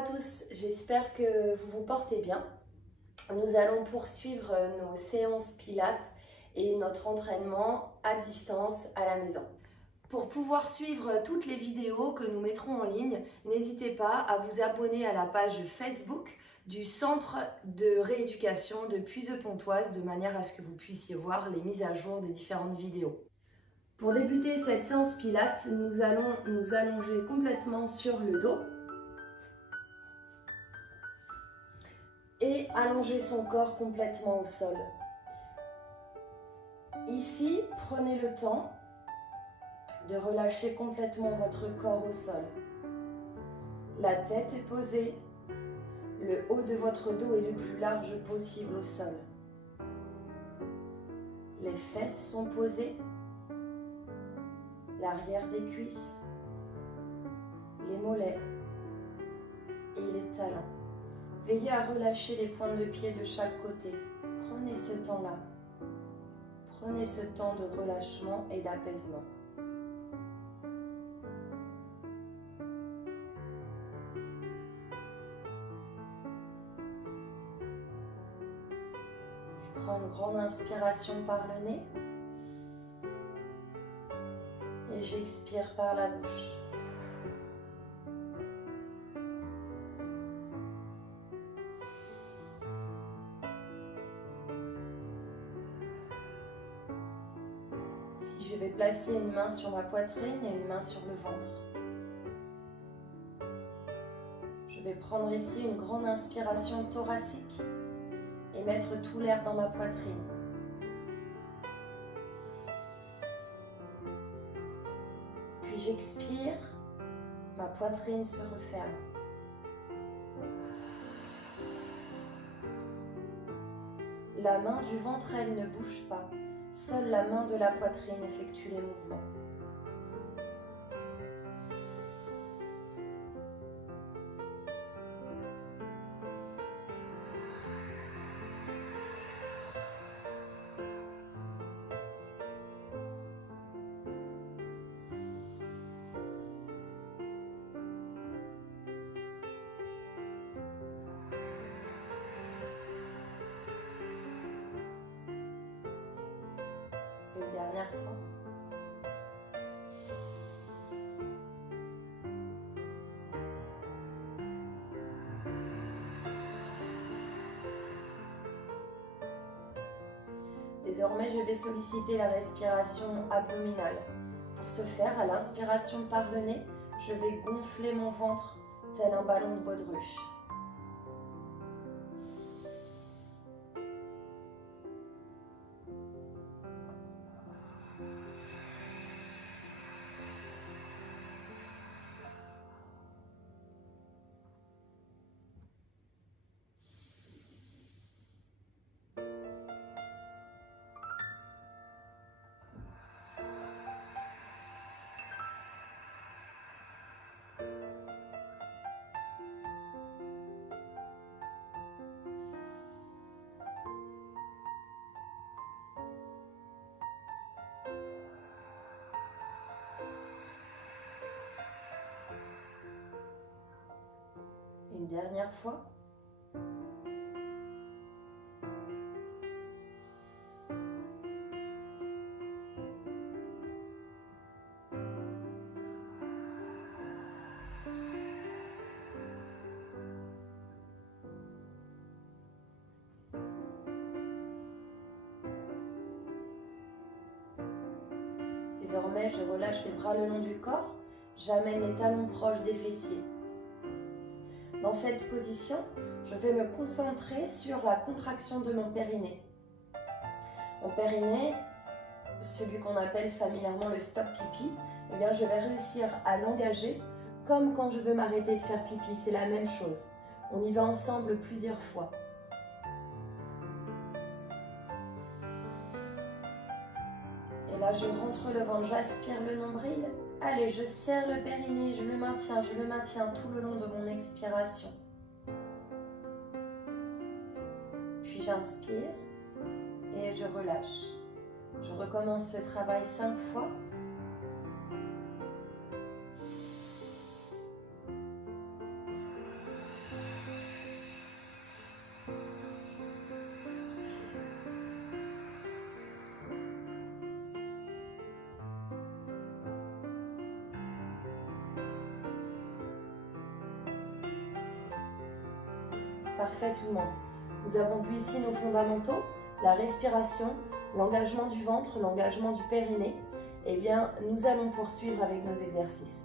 à tous, j'espère que vous vous portez bien. Nous allons poursuivre nos séances pilates et notre entraînement à distance à la maison. Pour pouvoir suivre toutes les vidéos que nous mettrons en ligne, n'hésitez pas à vous abonner à la page Facebook du Centre de rééducation de Puiseux-Pontoise de manière à ce que vous puissiez voir les mises à jour des différentes vidéos. Pour débuter cette séance pilates, nous allons nous allonger complètement sur le dos et allonger son corps complètement au sol. Ici, prenez le temps de relâcher complètement votre corps au sol. La tête est posée, le haut de votre dos est le plus large possible au sol. Les fesses sont posées, l'arrière des cuisses, les mollets et les talons. Veillez à relâcher les pointes de pied de chaque côté. Prenez ce temps-là. Prenez ce temps de relâchement et d'apaisement. Je prends une grande inspiration par le nez et j'expire par la bouche. Je vais placer une main sur ma poitrine et une main sur le ventre. Je vais prendre ici une grande inspiration thoracique et mettre tout l'air dans ma poitrine. Puis j'expire, ma poitrine se referme. La main du ventre, elle ne bouge pas. Seule la main de la poitrine effectue les mouvements. Une dernière fois. Désormais, je vais solliciter la respiration abdominale. Pour ce faire, à l'inspiration par le nez, je vais gonfler mon ventre tel un ballon de baudruche. Une dernière fois. Désormais, je relâche les bras le long du corps. J'amène les talons proches des fessiers. Dans cette position, je vais me concentrer sur la contraction de mon périnée. Mon périnée, celui qu'on appelle familièrement le stop pipi, eh bien, je vais réussir à l'engager comme quand je veux m'arrêter de faire pipi. C'est la même chose. On y va ensemble plusieurs fois. Et là, je rentre le ventre, j'aspire le nombril. Allez, je serre le périnée, je le maintiens tout le long de mon expiration. Puis j'inspire et je relâche. Je recommence ce travail 5 fois. parfait tout le monde. Nous avons vu ici nos fondamentaux, la respiration, l'engagement du ventre, l'engagement du périnée. Eh bien, nous allons poursuivre avec nos exercices.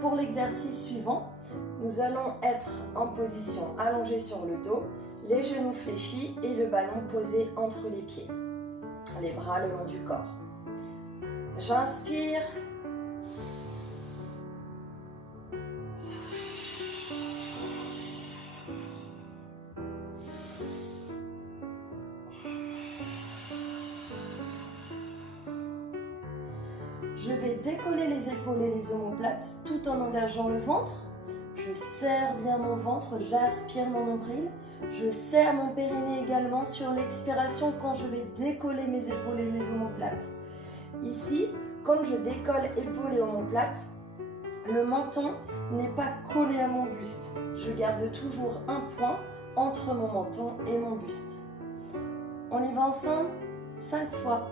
Pour l'exercice suivant, nous allons être en position allongée sur le dos, les genoux fléchis et le ballon posé entre les pieds. Les bras le long du corps. J'inspire. Je vais décoller les épaules et les omoplates tout en engageant le ventre. Je serre bien mon ventre, j'aspire mon nombril. Je serre mon périnée également sur l'expiration quand je vais décoller mes épaules et mes omoplates. Ici, comme je décolle épaules et omoplates, le menton n'est pas collé à mon buste. Je garde toujours un point entre mon menton et mon buste. On y va ensemble 5 fois.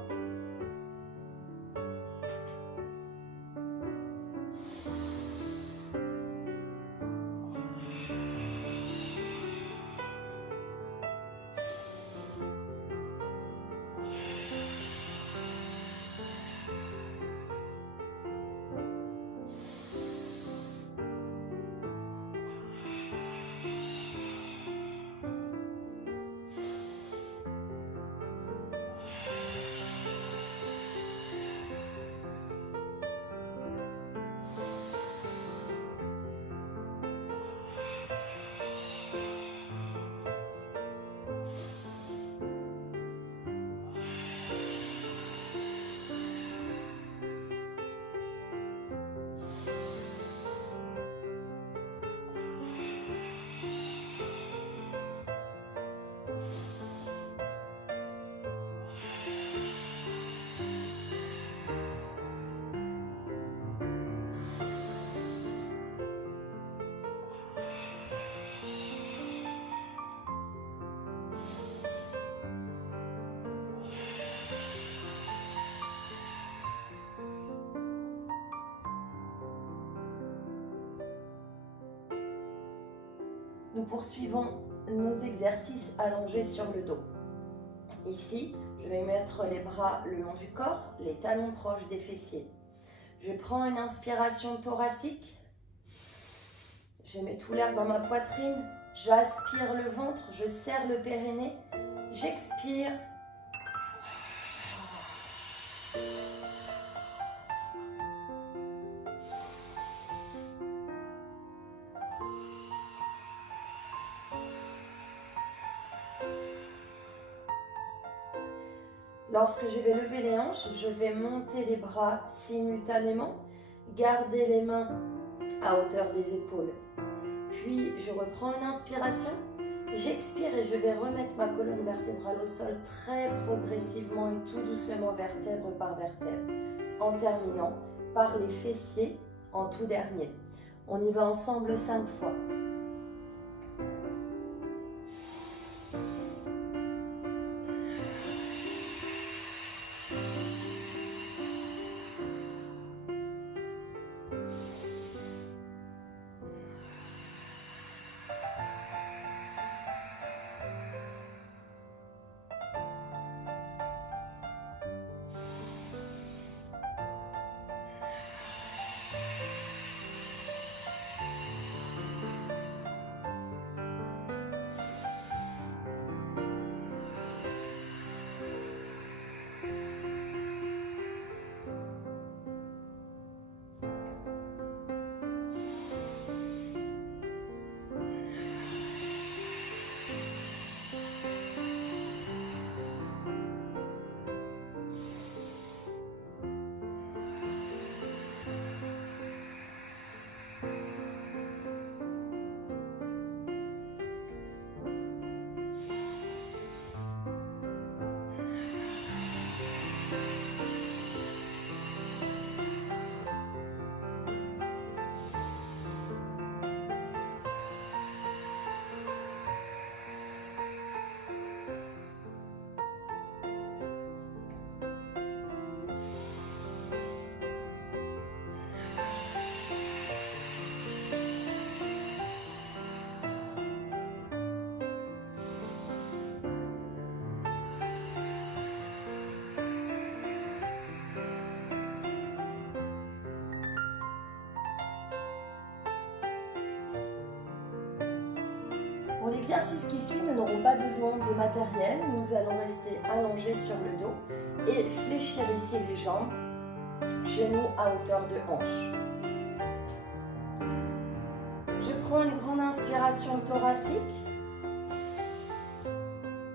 Nous poursuivons nos exercices allongés sur le dos. Ici, je vais mettre les bras le long du corps, les talons proches des fessiers. Je prends une inspiration thoracique. Je mets tout l'air dans ma poitrine. J'aspire le ventre, je serre le périnée. J'expire. Lorsque je vais lever les hanches, je vais monter les bras simultanément, garder les mains à hauteur des épaules. Puis je reprends une inspiration, j'expire et je vais remettre ma colonne vertébrale au sol très progressivement et tout doucement vertèbre par vertèbre, en terminant par les fessiers en tout dernier. On y va ensemble 5 fois. Pour l'exercice qui suit, nous n'aurons pas besoin de matériel. Nous allons rester allongés sur le dos et fléchir ici les jambes, genoux à hauteur de hanche. Je prends une grande inspiration thoracique.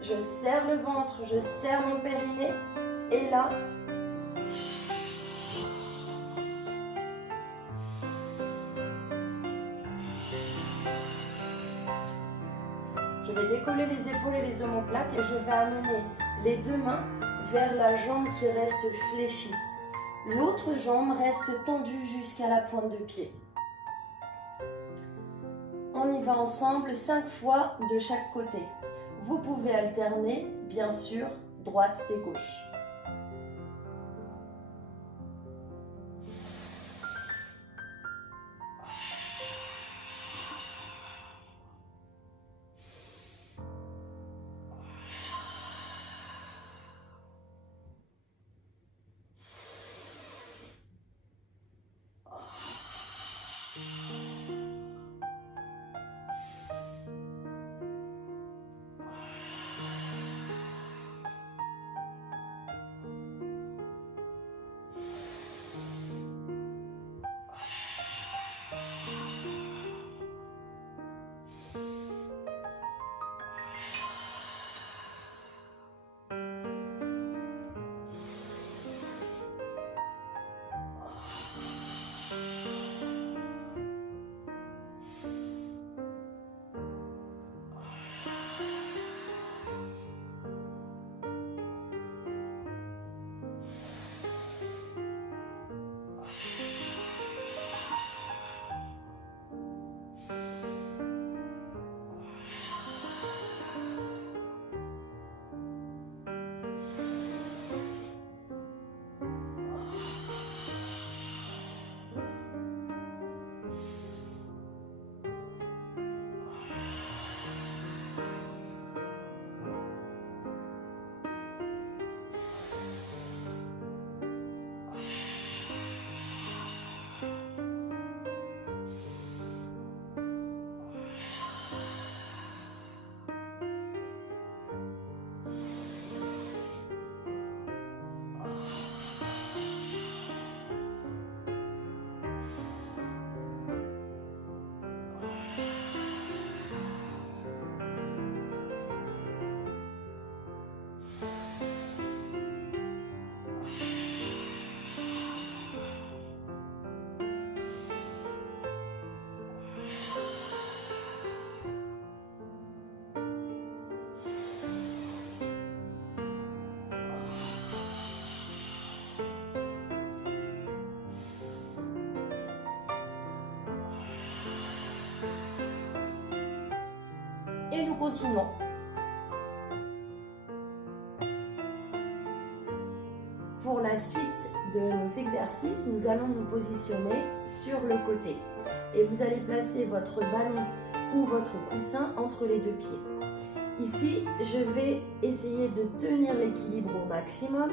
Je serre le ventre, je serre mon périnée. Et là, je vais décoller les épaules et les omoplates et je vais amener les deux mains vers la jambe qui reste fléchie. L'autre jambe reste tendue jusqu'à la pointe de pied. On y va ensemble 5 fois de chaque côté. Vous pouvez alterner, bien sûr, droite et gauche. Et nous continuons. Pour la suite de nos exercices, nous allons nous positionner sur le côté. Et vous allez placer votre ballon ou votre coussin entre les deux pieds. Ici, je vais essayer de tenir l'équilibre au maximum.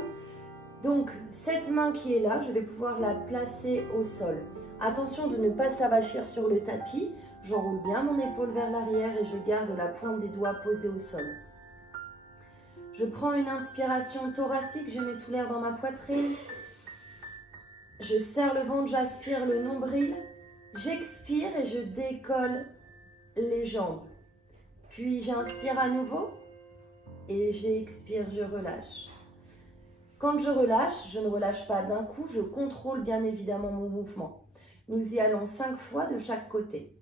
Donc, cette main qui est là, je vais pouvoir la placer au sol. Attention de ne pas s'avachir sur le tapis. J'enroule bien mon épaule vers l'arrière et je garde la pointe des doigts posée au sol. Je prends une inspiration thoracique, je mets tout l'air dans ma poitrine. Je serre le ventre, j'aspire le nombril. J'expire et je décolle les jambes. Puis j'inspire à nouveau et j'expire, je relâche. Quand je relâche, je ne relâche pas d'un coup, je contrôle bien évidemment mon mouvement. Nous y allons 5 fois de chaque côté.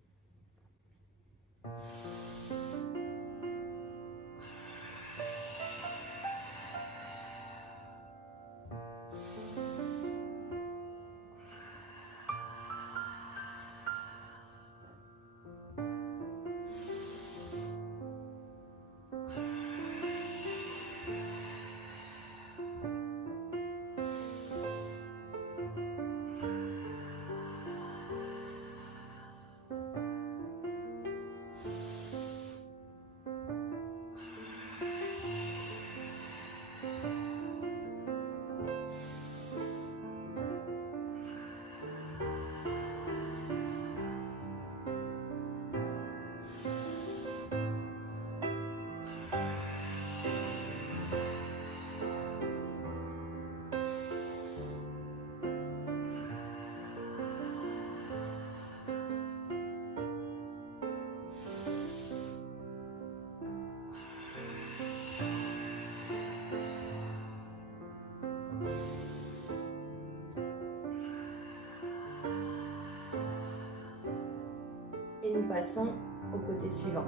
nous passons au côté suivant.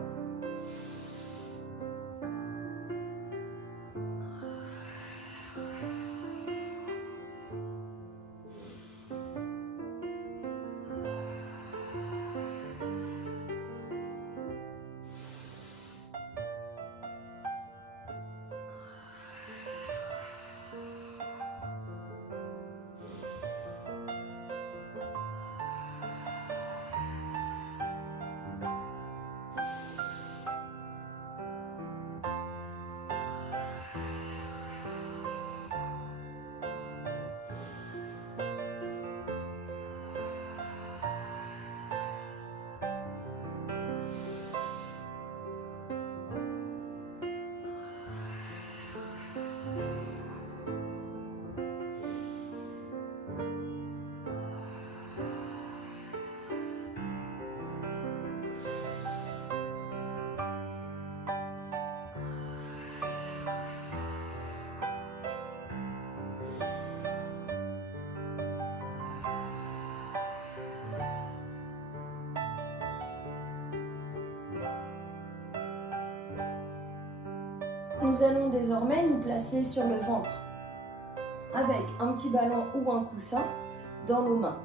Nous allons désormais nous placer sur le ventre avec un petit ballon ou un coussin dans nos mains.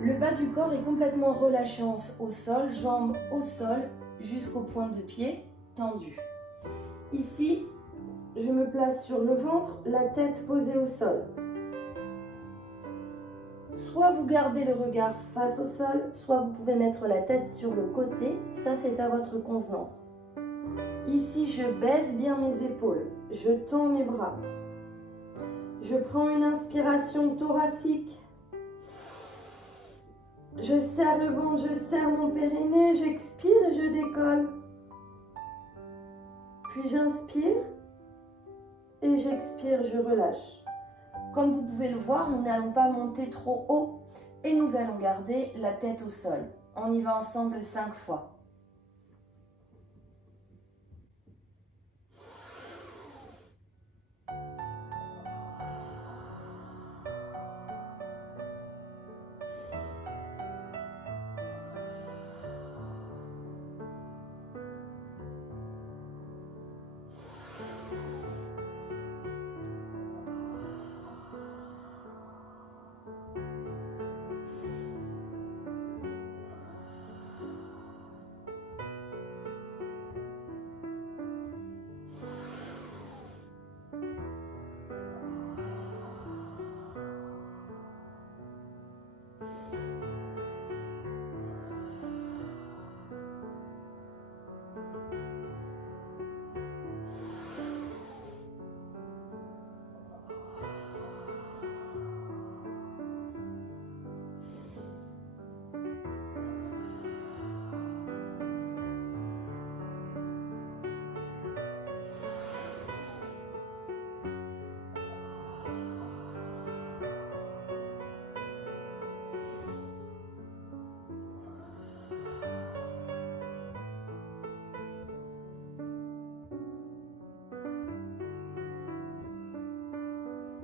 Le bas du corps est complètement relâché au sol, jambes au sol jusqu'aux pointes de pied tendues. Ici, je me place sur le ventre, la tête posée au sol. Soit vous gardez le regard face au sol, soit vous pouvez mettre la tête sur le côté, ça c'est à votre convenance. Ici, je baisse bien mes épaules, je tends mes bras. Je prends une inspiration thoracique. Je serre le ventre, je serre mon périnée, j'expire et je décolle. Puis j'inspire et j'expire, je relâche. Comme vous pouvez le voir, nous n'allons pas monter trop haut et nous allons garder la tête au sol. On y va ensemble 5 fois.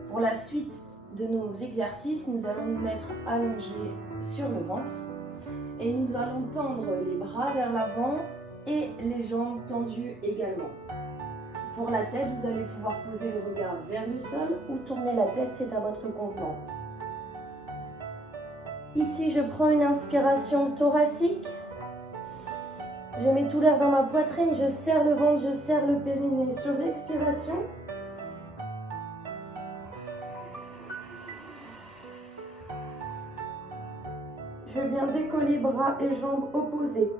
Pour la suite de nos exercices, nous allons nous mettre allongés sur le ventre et nous allons tendre les bras vers l'avant et les jambes tendues également. Pour la tête, vous allez pouvoir poser le regard vers le sol ou tourner la tête, c'est à votre convenance. Ici, je prends une inspiration thoracique. Je mets tout l'air dans ma poitrine, je serre le ventre, je serre le périnée. Sur l'expiration, je viens décoller bras et jambes opposés.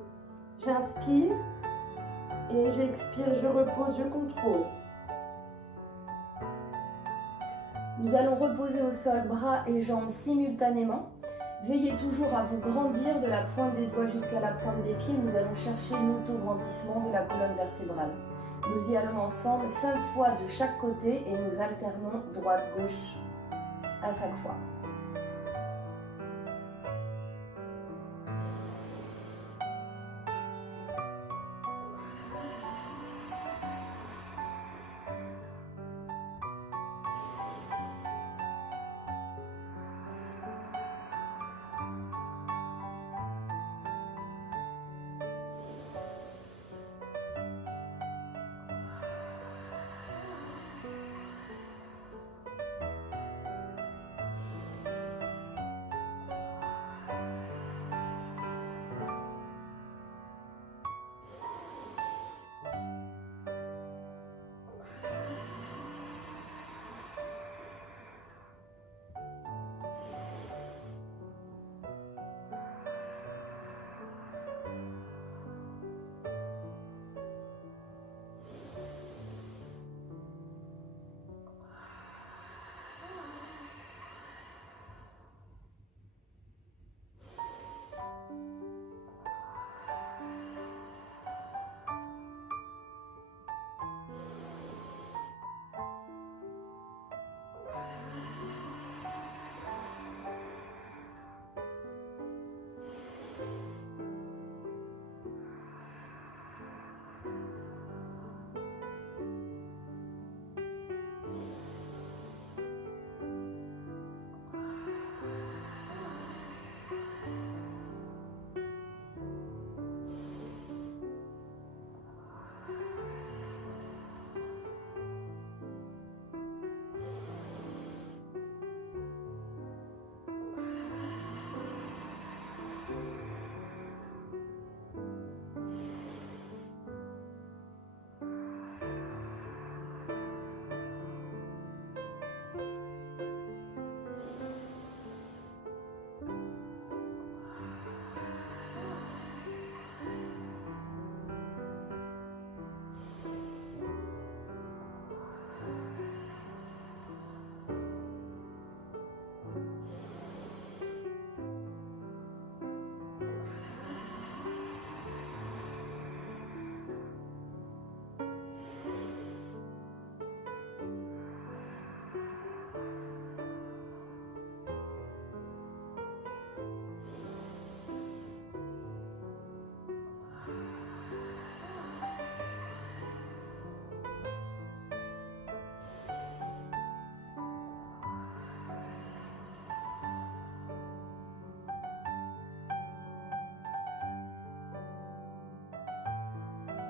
J'inspire et j'expire, je repose, je contrôle. Nous allons reposer au sol bras et jambes simultanément. Veillez toujours à vous grandir de la pointe des doigts jusqu'à la pointe des pieds. Nous allons chercher l'autograndissement de la colonne vertébrale. Nous y allons ensemble 5 fois de chaque côté et nous alternons droite-gauche à chaque fois.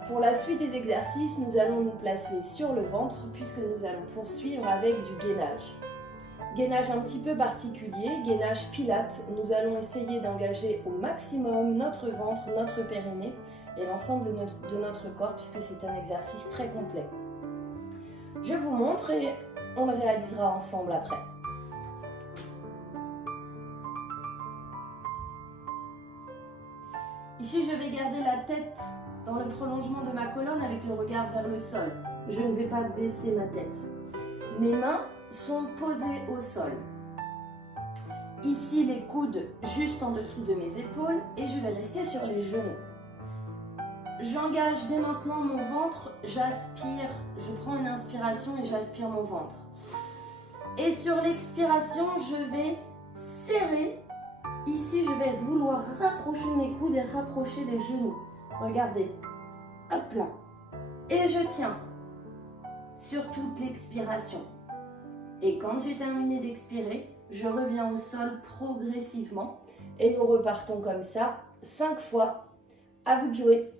Pour la suite des exercices, nous allons nous placer sur le ventre puisque nous allons poursuivre avec du gainage. Gainage un petit peu particulier, gainage pilates. Nous allons essayer d'engager au maximum notre ventre, notre périnée et l'ensemble de notre corps puisque c'est un exercice très complet. Je vous montre et on le réalisera ensemble après. Ici, je vais garder la tête dans le prolongement de ma colonne avec le regard vers le sol. Je ne vais pas baisser ma tête. Mes mains sont posées au sol. Ici, les coudes juste en dessous de mes épaules et je vais rester sur les genoux. J'engage dès maintenant mon ventre, j'aspire, je prends une inspiration et j'aspire mon ventre. Et sur l'expiration, je vais serrer. Ici, je vais vouloir rapprocher mes coudes et rapprocher les genoux. Regardez, hop là. Et je tiens sur toute l'expiration. Et quand j'ai terminé d'expirer, je reviens au sol progressivement. Et nous repartons comme ça 5 fois. À vous de jouer.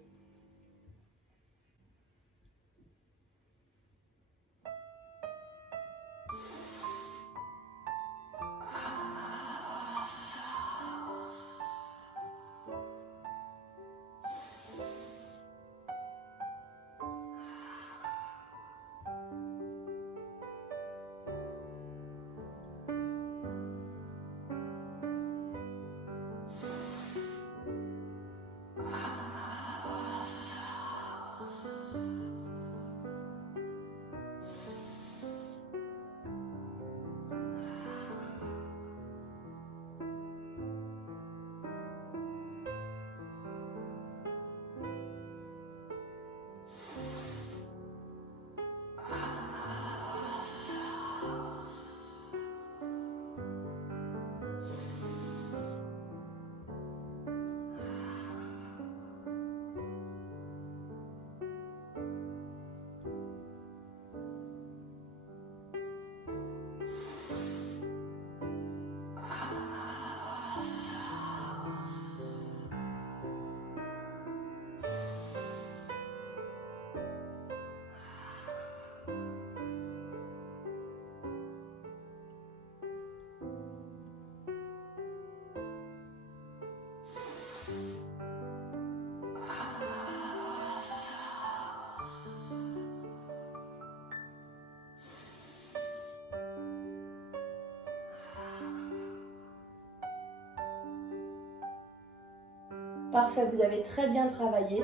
Parfait, vous avez très bien travaillé.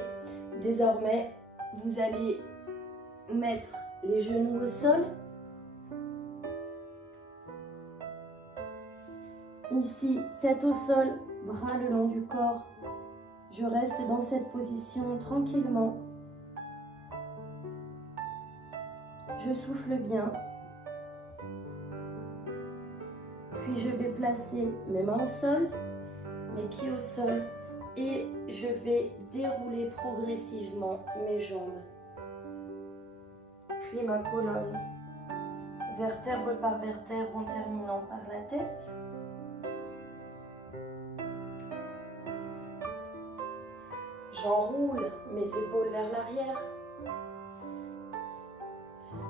Désormais, vous allez mettre les genoux au sol. Ici, tête au sol, bras le long du corps. Je reste dans cette position tranquillement. Je souffle bien. Puis je vais placer mes mains au sol, mes pieds au sol. Et je vais dérouler progressivement mes jambes. Puis ma colonne, vertèbre par vertèbre en terminant par la tête. J'enroule mes épaules vers l'arrière.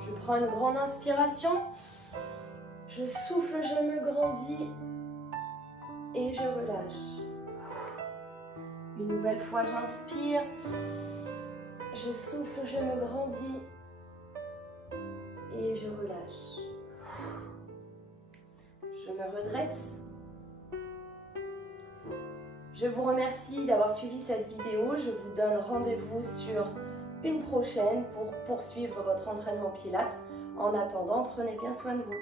Je prends une grande inspiration. Je souffle, je me grandis et je relâche. Une nouvelle fois, j'inspire, je souffle, je me grandis et je relâche. Je me redresse. Je vous remercie d'avoir suivi cette vidéo. Je vous donne rendez-vous sur une prochaine pour poursuivre votre entraînement Pilates. En attendant, prenez bien soin de vous.